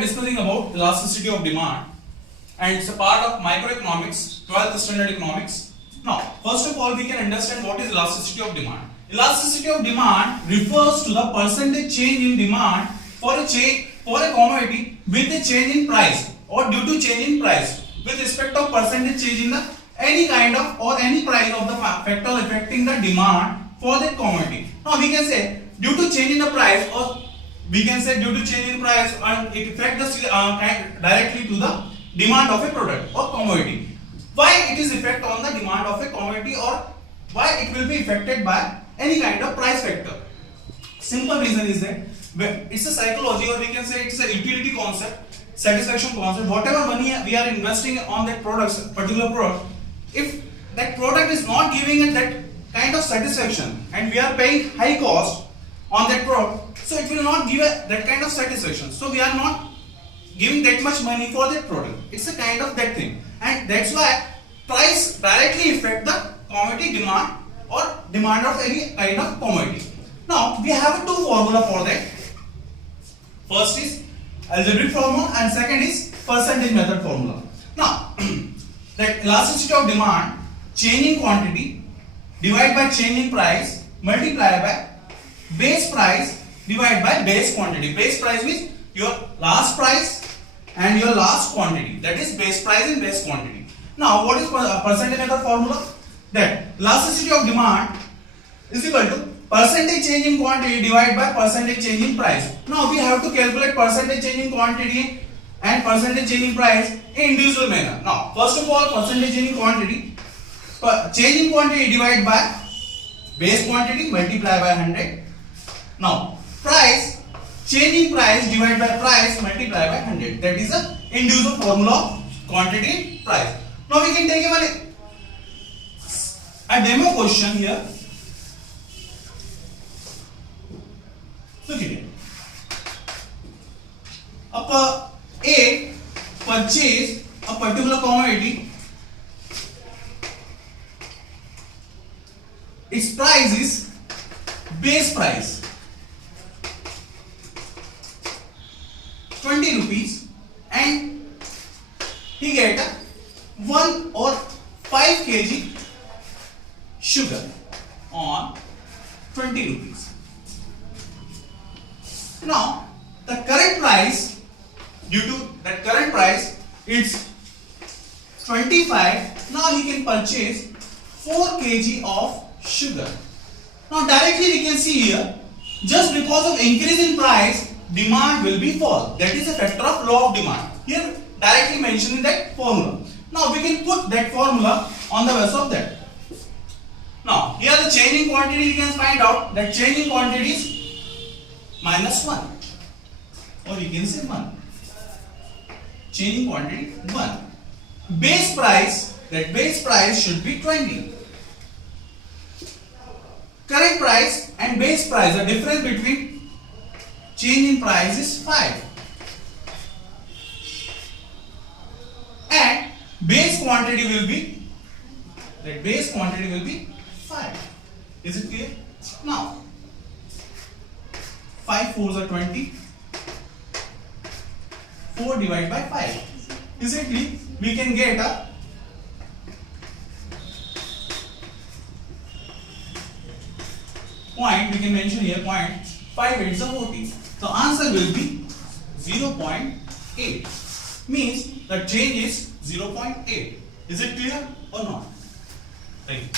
are discussing about elasticity of demand, and it's a part of microeconomics, 12th standard economics. Now, first of all, we can understand what is elasticity of demand. Elasticity of demand refers to the percentage change in demand for a commodity with a change in price or due to change in price with respect of percentage change in the any kind of or any price of the factor affecting the demand for that commodity. Now we can say due to change in the price, or we can say due to change in price, and it affects directly to the demand of a product or commodity. Why it is effect on the demand of a commodity, or why it will be affected by any kind of price factor? Simple reason is that it's a psychology, or we can say it's a utility concept, satisfaction concept. Whatever money we are investing on that product, particular product, if that product is not giving it that kind of satisfaction and we are paying high cost on that product, so it will not give that kind of satisfaction. So we are not giving that much money for that product. It's a kind of that thing, and that's why price directly affect the commodity demand or demand of any kind of commodity. Now we have two formula for that. First is algebraic formula and second is percentage method formula. Now that elasticity of demand, change in quantity divided by change in price multiplied by base price divided by base quantity. Base price means your last price and your last quantity, that is base price and base quantity. Now what is percentage method formula? That elasticity of demand is equal to percentage change in quantity divided by percentage change in price. Now we have to calculate percentage change in quantity and percentage change in price in individual manner. Now first of all, percentage change in quantity, change in quantity divided by base quantity multiplied by 100. Now price, change in price divided by price multiplied by 100. That is a individual formula of quantity and price. Now we can take a demo question here. Look at it. A purchase a particular commodity. Its price is base price 20 rupees, and he get a 1 or 5 kg sugar on 20 rupees. Now the current price, due to that current price, it's 25. Now he can purchase 4 kg of sugar. Now directly we can see here, just because of increase in price, demand will be fall. That is a factor of law of demand. Here directly mentioned in that formula. Now we can put that formula on the basis of that. Now here the change in quantity, you can find out that change in quantity is minus 1, or you can say 1. Change in quantity 1. Base price, that base price should be 20. Current price and base price, the difference between change in price is 5. And base quantity will be, that base quantity will be 5. Is it clear? Now 5 4s are 20. 4 divided by 5. Is it clear? We can get a point, we can mention here point 5 8 is 40. The answer will be 0.8. Means the change is 0.8. Is it clear or not? Thank you.